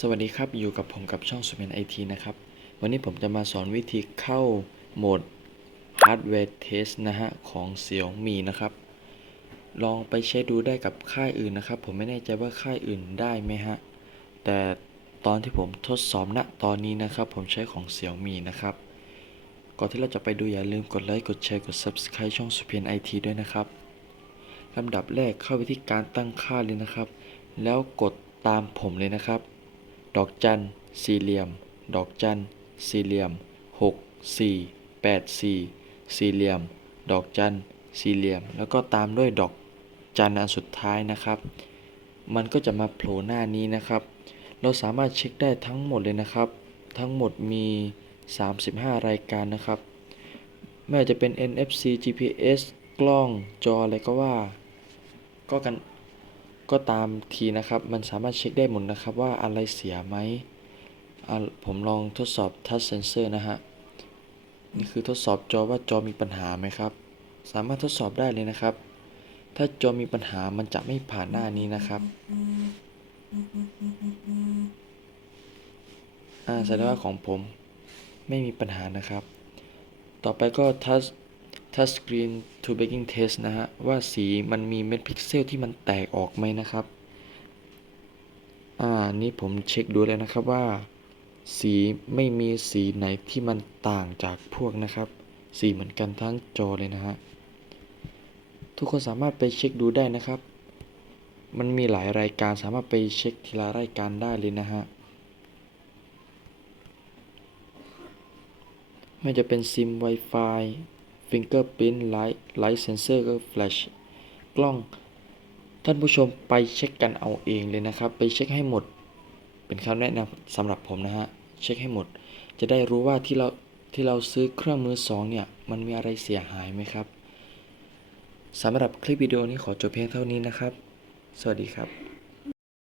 สวัสดีครับ อยู่กับผมกับช่องสุเมนไอทีนะครับ วันนี้ผมจะมาสอนวิธีเข้าโหมด Hardware Test นะฮะ ของ Xiaomi นะครับ ลองไปเช็คดูได้กับค่ายอื่นนะครับ ผมไม่แน่ใจว่าค่ายอื่นได้ไหมฮะ แต่ตอนที่ผมทดสอบณตอนนี้นะครับ ผมใช้ของ Xiaomi นะครับ ก่อนที่เราจะไปดูอย่าลืมกดไลค์กดแชร์กด Subscribe ช่องสุเพียนไอทีด้วยนะครับลำดับแรกเข้าไปที่การตั้งค่าเลยนะครับ แล้วกดตามผมเลยนะครับ ดอกจันสี่เหลี่ยม ดอกจันสี่เหลี่ยมหกสี่แปดสี่สี่เหลี่ยม ดอกจันสี่เหลี่ยม แล้วก็ตามด้วยดอกจันอันสุดท้ายนะครับ มันก็จะมาโผล่หน้านี้นะครับ เราสามารถเช็คได้ทั้งหมดเลยนะครับ ทั้งหมดมี 35 รายการนะครับ ไม่ว่าจะเป็น NFC GPS กล้องจออะไรก็ว่า ก็กัน ก็ตามทีนะครับ มันสามารถเช็คได้หมดนะครับว่าอะไรเสียไหม ผมลองทดสอบ touch sensor นะฮะ นี่คือทดสอบจอว่าจอมีปัญหาไหมครับ สามารถทดสอบได้เลยนะครับ ถ้าจอมีปัญหามันจะไม่ผ่านหน้านี้นะครับอ่าแสดงว่าของผมไม่มีปัญหานะครับ ต่อไปก็ทัส touch touch screen to baking test นะฮะ ว่าสีมันมีเม็ดพิกเซลที่มันแตกออกไหมนะครับ อ่า นี่ผมเช็คดูแล้วนะครับว่า สีไม่มีสีไหนที่มันต่างจากพวกนะครับ สีเหมือนกันทั้งจอเลยนะฮะ ทุกคนสามารถไปเช็คดูได้นะครับ มันมีหลายรายการสามารถไปเช็คทีละรายการได้เลยนะฮะไม่จะเป็นซิม Wi-Fi Fingerprint Light Light Sensor ก็ Flash กล้อง ท่านผู้ชมไปเช็คกันเอาเองเลยนะครับ ไปเช็คให้หมด เป็นคำแนะนำสำหรับผมนะฮะ เช็คให้หมด จะได้รู้ว่าที่เราที่เราซื้อเครื่องมือสองเนี่ย มันมีอะไรเสียหายไหมครับสำหรับคลิปวิดีโอนี้ขอจบเพียงเท่านี้นะครับ สวัสดีครับ